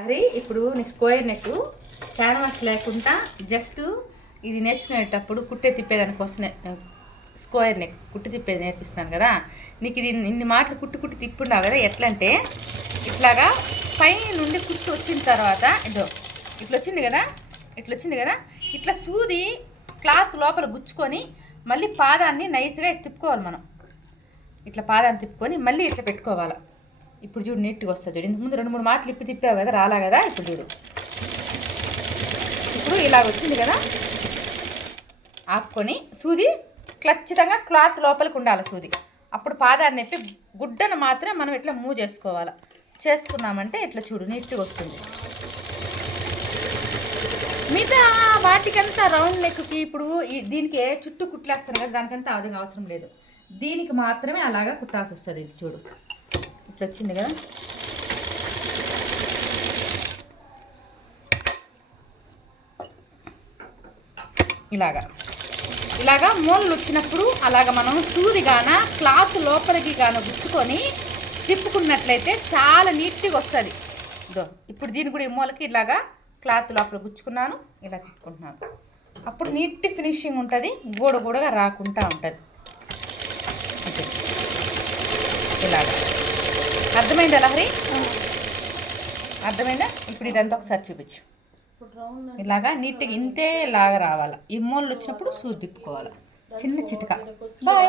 అరే ఇప్పుడు నీ స్క్వేర్ నెక్ క్యాన్వాస్ లేకుండా జస్ట్ ఇది నేర్చుకునేటప్పుడు కుట్టే తిప్పేదానికోసమే స్క్వేర్ నెక్ కుట్టి తిప్పేది నేర్పిస్తాను కదా. నీకు ఇది ఇన్ని మాటలు కుట్టి తిప్పున్నావు కదా. ఎట్లా అంటే ఇట్లాగా పై నుండి కుట్టు వచ్చిన తర్వాత ఇదో ఇట్లా వచ్చింది కదా ఇట్లా సూది క్లాత్ లోపల గుచ్చుకొని మళ్ళీ పాదాన్ని నైస్గా తిప్పుకోవాలి. మనం ఇట్లా పాదాన్ని తిప్పుకొని మళ్ళీ ఇట్లా పెట్టుకోవాలి. ఇప్పుడు చూడు నీట్గా వస్తుంది. చూడు ఇంతకుముందు 2-3 మాటలు తిప్పావు కదా, రాలా కదా. ఇప్పుడు చూడు, ఇప్పుడు ఇలాగ వచ్చింది కదా. ఆపుకొని సూది ఖచ్చితంగా క్లాత్ లోపలికి ఉండాలి సూది. అప్పుడు పాదాన్ని ఎప్పి గుడ్డను మాత్రం మనం ఇట్లా మూవ్ చేసుకోవాలి. చేసుకున్నామంటే ఇట్లా చూడు నీట్గా వస్తుంది. మిగతా వాటికంతా రౌండ్ నెక్కి ఇప్పుడు దీనికి చుట్టూ కుట్లేస్తాను కదా, దానికంతా అది అవసరం లేదు. దీనికి మాత్రమే అలాగా కుట్టాల్సి వస్తుంది. ఇది చూడు ఇట్లా వచ్చింది కదా. ఇలాగా మూలలు వచ్చినప్పుడు అలాగ మనం సూది గాన క్లాత్ లోపలికి గాన గుచ్చుకొని తిప్పుకున్నట్లయితే చాలా నీట్గా వస్తుంది. ఇదో ఇప్పుడు దీని కూడా ఈ మూలకి ఇలాగా క్లాత్ లోపల గుచ్చుకున్నాను, ఇలా తిప్పుకుంటున్నాను. అప్పుడు నీట్ ఫినిషింగ్ ఉంటుంది, గూడగా రాకుండా ఉంటుంది. ఇలాగా అర్థమైందా లహరి? అర్థమైందా? ఇప్పుడు ఇదంతా ఒకసారి చూపించు. ఇలాగా నీట్గా ఇంతే లాగా రావాలి. ఈ మూలలు వచ్చినప్పుడు సూది తిప్పుకోవాలి. చిన్న చిట్కా. బాయ్.